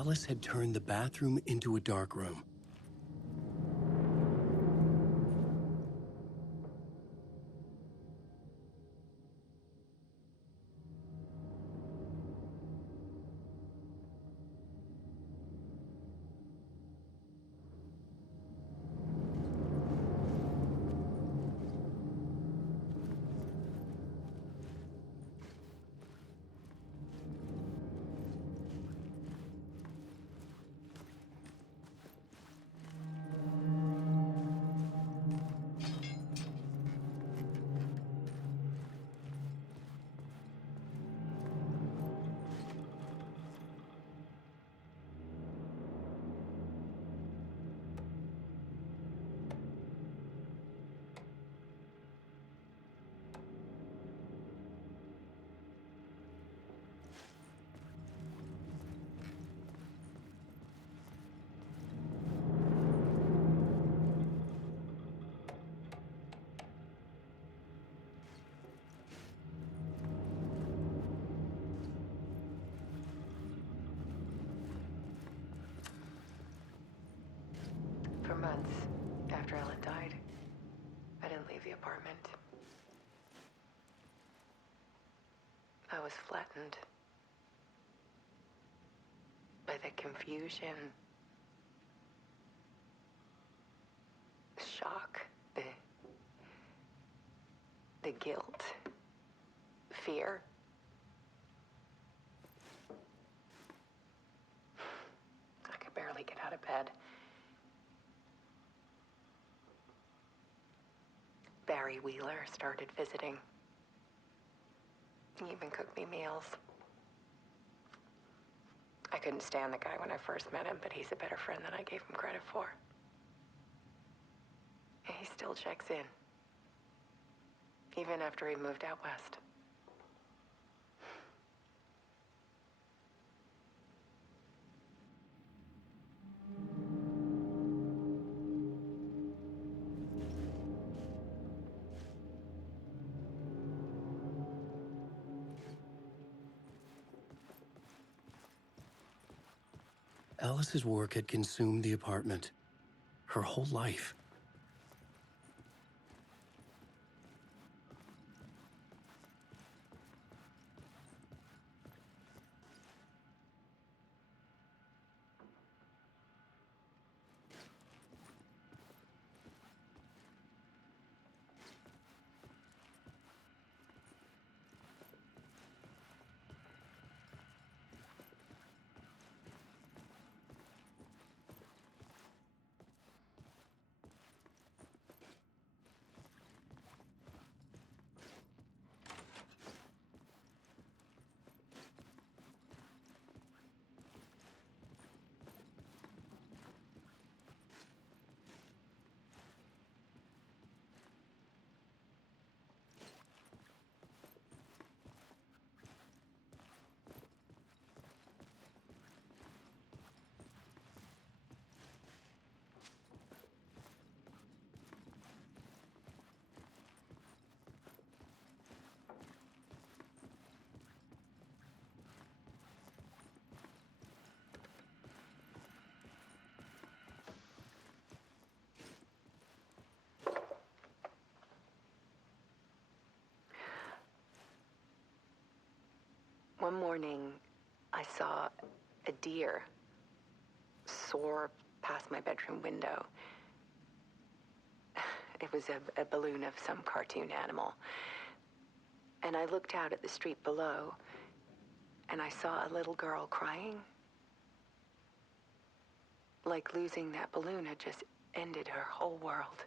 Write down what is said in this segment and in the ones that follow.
Alice had turned the bathroom into a dark room. For months after Ellen died, I didn't leave the apartment. I was flattened by the confusion, the shock, the guilt, fear. I could barely get out of bed. Barry Wheeler started visiting. He even cooked me meals. I couldn't stand the guy when I first met him, but he's a better friend than I gave him credit for. And he still checks in, even after he moved out west. Alice's work had consumed the apartment, her whole life. One morning, I saw a deer soar past my bedroom window. It was a balloon of some cartoon animal. And I looked out at the street below, and I saw a little girl crying. Like losing that balloon had just ended her whole world.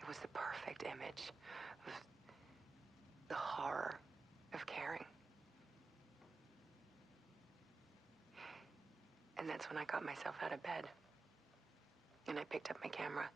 It was the perfect image of the horror of caring. And that's when I got myself out of bed. And I picked up my camera.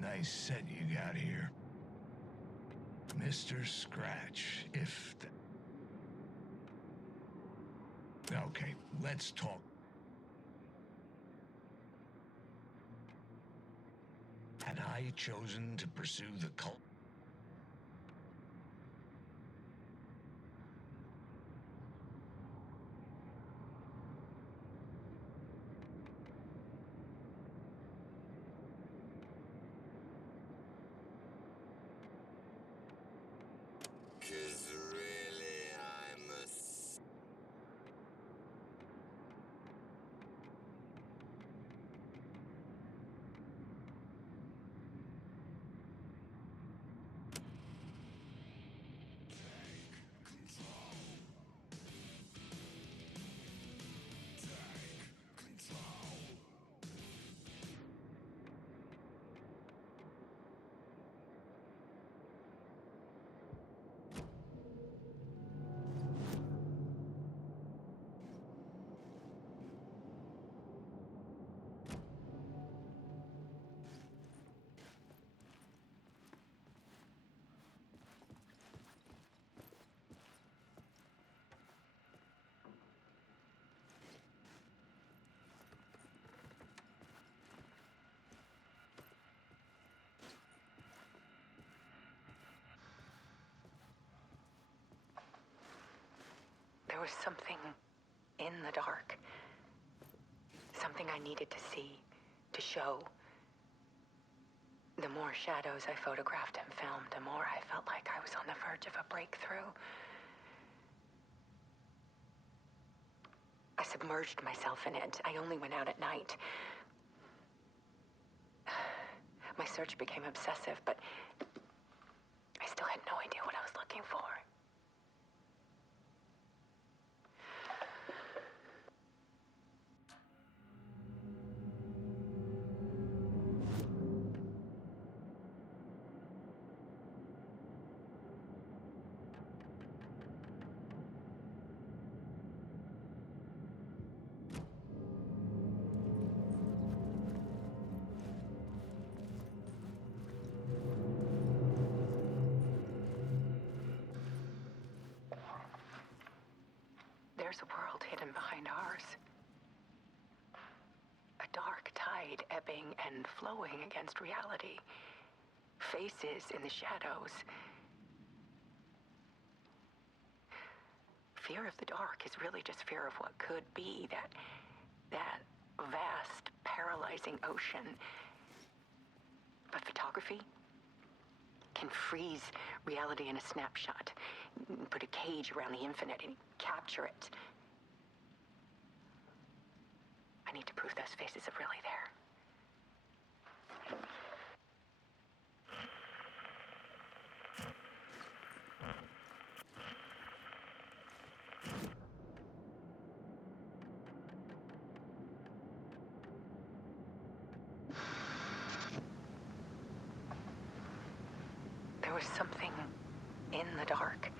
Nice set you got here. Mr. Scratch, if Okay, let's talk. Had I chosen to pursue the cult? There was something in the dark. Something I needed to see, to show. The more shadows I photographed and filmed, the more I felt like I was on the verge of a breakthrough. I submerged myself in it. I only went out at night. My search became obsessive, but I still had no idea what I was looking for. There's a world hidden behind ours. A dark tide ebbing and flowing against reality. Faces in the shadows. Fear of the dark is really just fear of what could be, that vast, paralyzing ocean. But photography can freeze reality in a snapshot, put a cage around the infinite and capture it. I need to prove those faces are really there. There was something in the dark.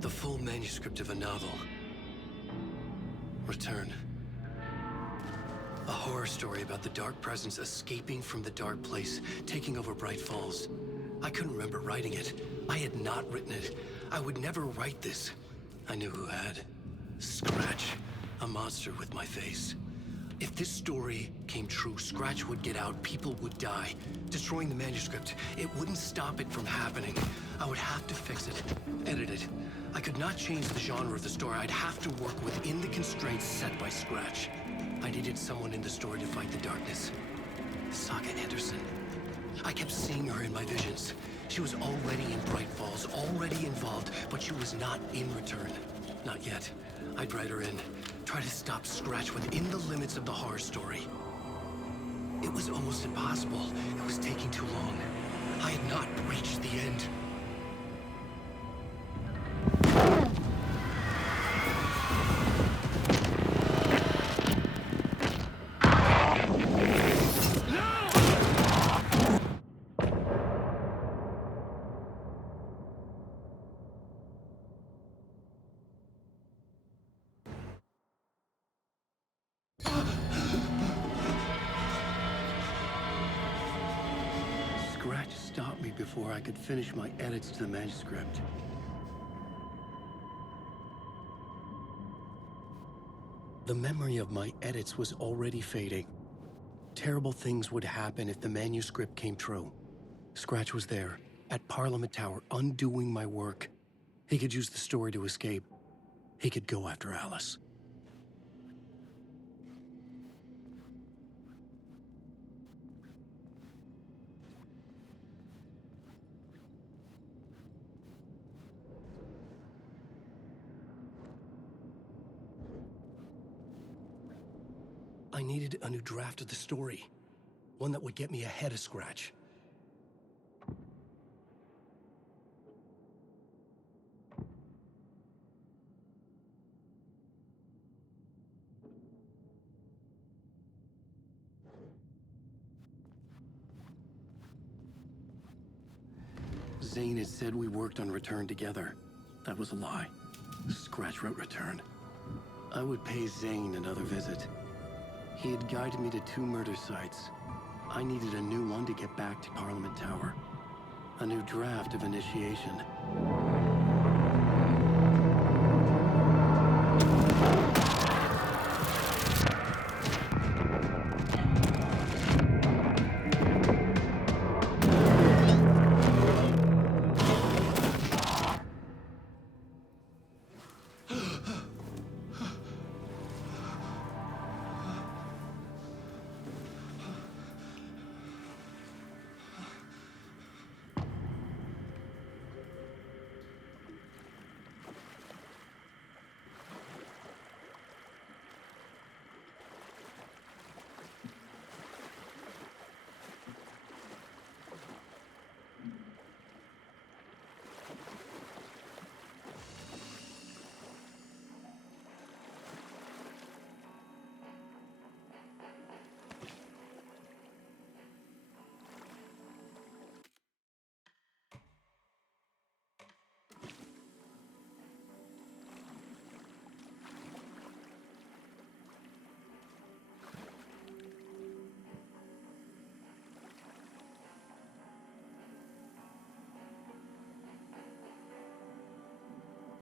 The full manuscript of a novel. Return. A horror story about the dark presence escaping from the dark place, taking over Bright Falls. I couldn't remember writing it. I had not written it. I would never write this. I knew who had. Scratch. A monster with my face. If this story came true, Scratch would get out, people would die. Destroying the manuscript, it wouldn't stop it from happening. I would have to fix it, edit it. I could not change the genre of the story. I'd have to work within the constraints set by Scratch. I needed someone in the story to fight the darkness. Saga Anderson. I kept seeing her in my visions. She was already in Bright Falls, already involved, but she was not in return. Not yet. I'd write her in. Try to stop Scratch within the limits of the horror story. It was almost impossible. It was taking too long. I had not reached the end. Scratch stopped me before I could finish my edits to the manuscript. The memory of my edits was already fading. Terrible things would happen if the manuscript came true. Scratch was there, at Parliament Tower, undoing my work. He could use the story to escape. He could go after Alice. I needed a new draft of the story. One that would get me ahead of Scratch. Zane had said we worked on Return together. That was a lie. Scratch wrote Return. I would pay Zane another visit. He had guided me to 2 murder sites. I needed a new one to get back to Parliament Tower. A new draft of Initiation.